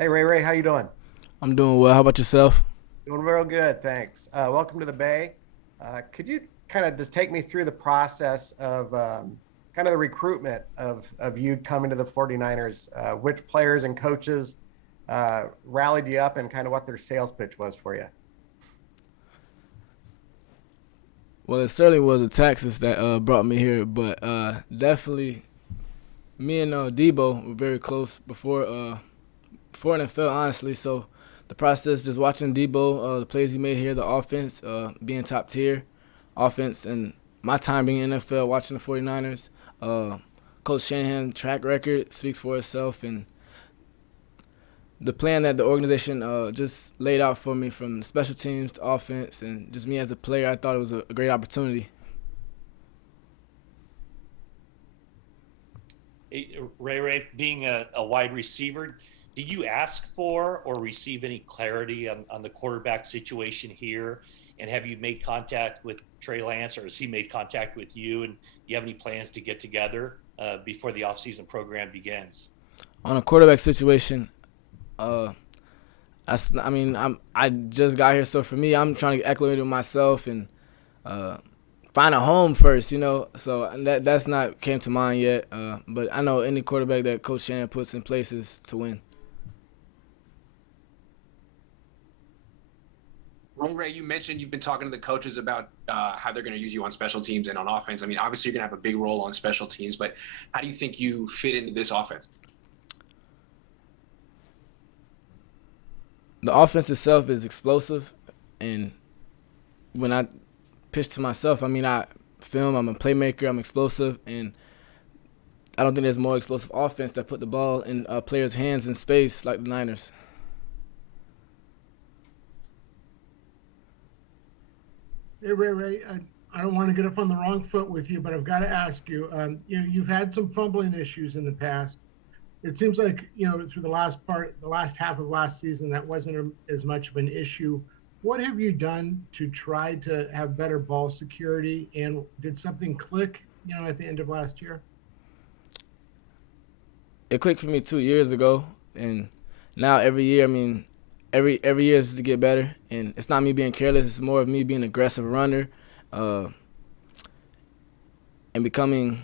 Hey Ray, how you doing? I'm doing well. How about yourself? Doing real good, thanks. Welcome to the Bay. Could you kind of just take me through the process of kind of the recruitment of you coming to the 49ers? Which players and coaches rallied you up and kind of what their sales pitch was for you? Well, it certainly was the taxes that brought me here, but definitely me and Deebo were very close before NFL, honestly. So the process, just watching Deebo, the plays he made here, the offense being top tier offense, and my time being in NFL, watching the 49ers, uh, Coach Shanahan track record speaks for itself, and the plan that the organization just laid out for me from special teams to offense and just me as a player, I thought it was a great opportunity. Ray, being a wide receiver, did you ask for or receive any clarity on the quarterback situation here? And have you made contact with Trey Lance, or has he made contact with you? And do you have any plans to get together before the offseason program begins? On a quarterback situation, uh, I just got here, so for me, I'm trying to acclimate with myself and uh, find a home first, you know. So that's not came to mind yet. But I know any quarterback that Coach Shannon puts in places to win. Ray, you mentioned you've been talking to the coaches about how they're going to use you on special teams and on offense. I mean, obviously you're going to have a big role on special teams, but how do you think you fit into this offense? The offense itself is explosive, and when I pitch to myself, I film. I'm a playmaker. I'm explosive, and I don't think there's more explosive offense that put the ball in players' hands in space like the Niners. Hey, Ray, I don't want to get up on the wrong foot with you, but I've got to ask you. You've had some fumbling issues in the past. It seems like through the last half of last season, that wasn't as much of an issue. What have you done to try to have better ball security? And did something click, at the end of last year? It clicked for me 2 years ago, and now every year, every year is to get better. And it's not me being careless; it's more of me being an aggressive runner, uh, and becoming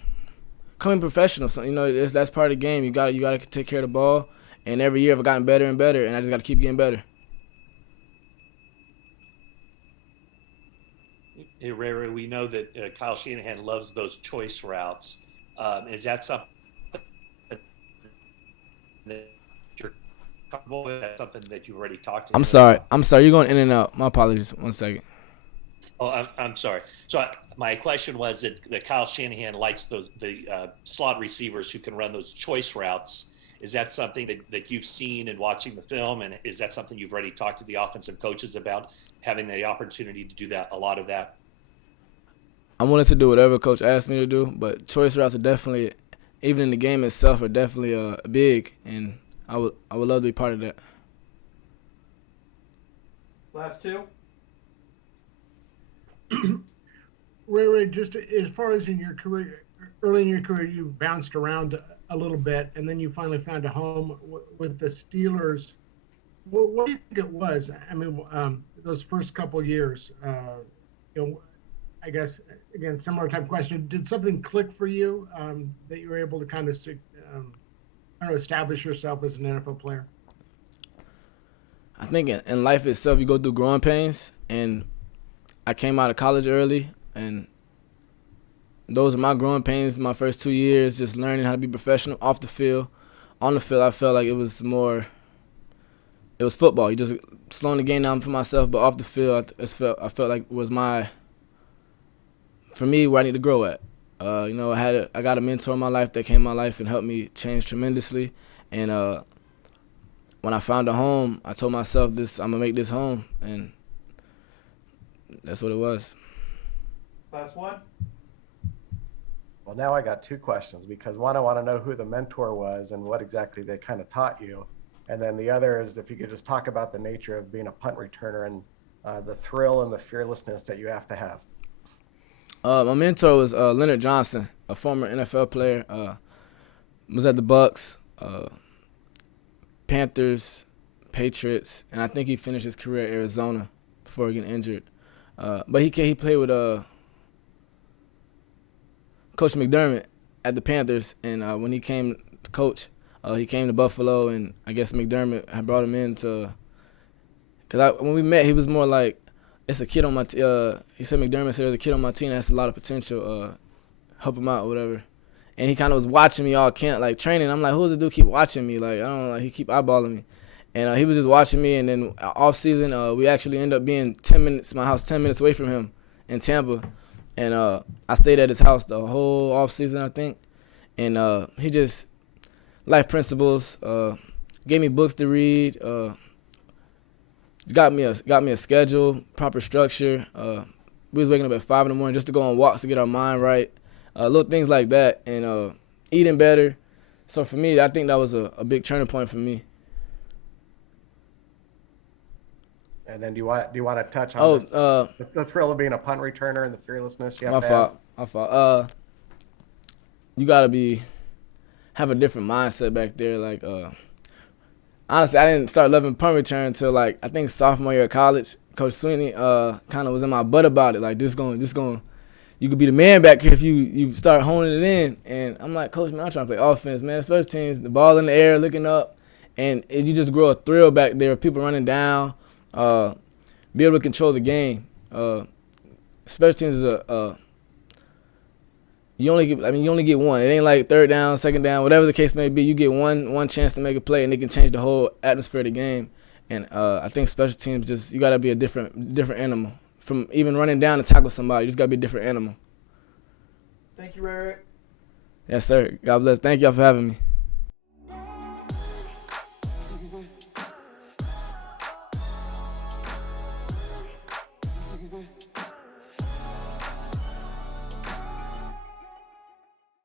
professional. So that's part of the game. You got to take care of the ball. And every year I've gotten better and better, and I just got to keep getting better. Hey, Ray, we know that Kyle Shanahan loves those choice routes. Is that something that you're comfortable with? That's something that you've already talked to I'm him sorry. about? I'm sorry. You're going in and out. My apologies. 1 second. Oh, I'm sorry. My question was that Kyle Shanahan likes the slot receivers who can run those choice routes. Is that something that you've seen in watching the film, and is that something you've already talked to the offensive coaches about, having the opportunity to do that, a lot of that? I'm willing to do whatever coach asks me to do, but choice routes are definitely, even in the game itself, are definitely big, and I would love to be part of that. Last two. Ray, just as far as in your career, early in your career, you bounced around a little bit, and then you finally found a home with the Steelers. What do you think it was? I mean, those first couple years, you know, I guess again, similar type question. Did something click for you that you were able to kind of, I don't know, establish yourself as an NFL player? I think in life itself, you go through growing pains, and I came out of college early, and those are my growing pains. My first 2 years, just learning how to be professional off the field. On the field, I felt like it was football. You just slowing the game down for myself, but off the field, I felt like it was for me where I need to grow at. I got a mentor in my life that came in my life and helped me change tremendously. And when I found a home, I told myself I'm gonna make this home, and that's what it was. Last one. Well, now I got two questions because one, I want to know who the mentor was and what exactly they kind of taught you. And then the other is if you could just talk about the nature of being a punt returner and the thrill and the fearlessness that you have to have. My mentor was Leonard Johnson, a former NFL player. Was at the Bucks. Panthers, Patriots, and I think he finished his career at Arizona before getting injured. But he played with Coach McDermott at the Panthers, and when he came to coach, he came to Buffalo, and I guess McDermott had brought him in to, because when we met, he was more like, it's a kid on my he said McDermott said there's a kid on my team that has a lot of potential, help him out or whatever. And he kind of was watching me all camp, like training. I'm like, who's this dude keep watching me? Like, I don't know, like, he keep eyeballing me. And he was just watching me, and then off season, we actually ended up being 10 minutes, my house 10 minutes away from him in Tampa. And I stayed at his house the whole off season, I think. And he just, life principles, gave me books to read, got me a schedule, proper structure. We was waking up at 5 in the morning just to go on walks to get our mind right, little things like that, and eating better. So for me, I think that was a big turning point for me. And then do you want to touch on this, the thrill of being a punt returner and the fearlessness you have to have? My fault. You gotta have a different mindset back there. Like, honestly, I didn't start loving punt return until like I think sophomore year of college. Coach Sweeney kind of was in my butt about it. Like, this going, you could be the man back here if you start honing it in. And I'm like, Coach, man, I'm trying to play offense, man. Special teams, the ball in the air, looking up, and you just grow a thrill back there of people running down. Be able to control the game. Special teams is you only get one. It ain't like third down, second down, whatever the case may be. You get one chance to make a play, and it can change the whole atmosphere of the game. And I think special teams you gotta be a different animal. From even running down to tackle somebody, you just gotta be a different animal. Thank you, Ray. Yes, sir. God bless. Thank y'all for having me.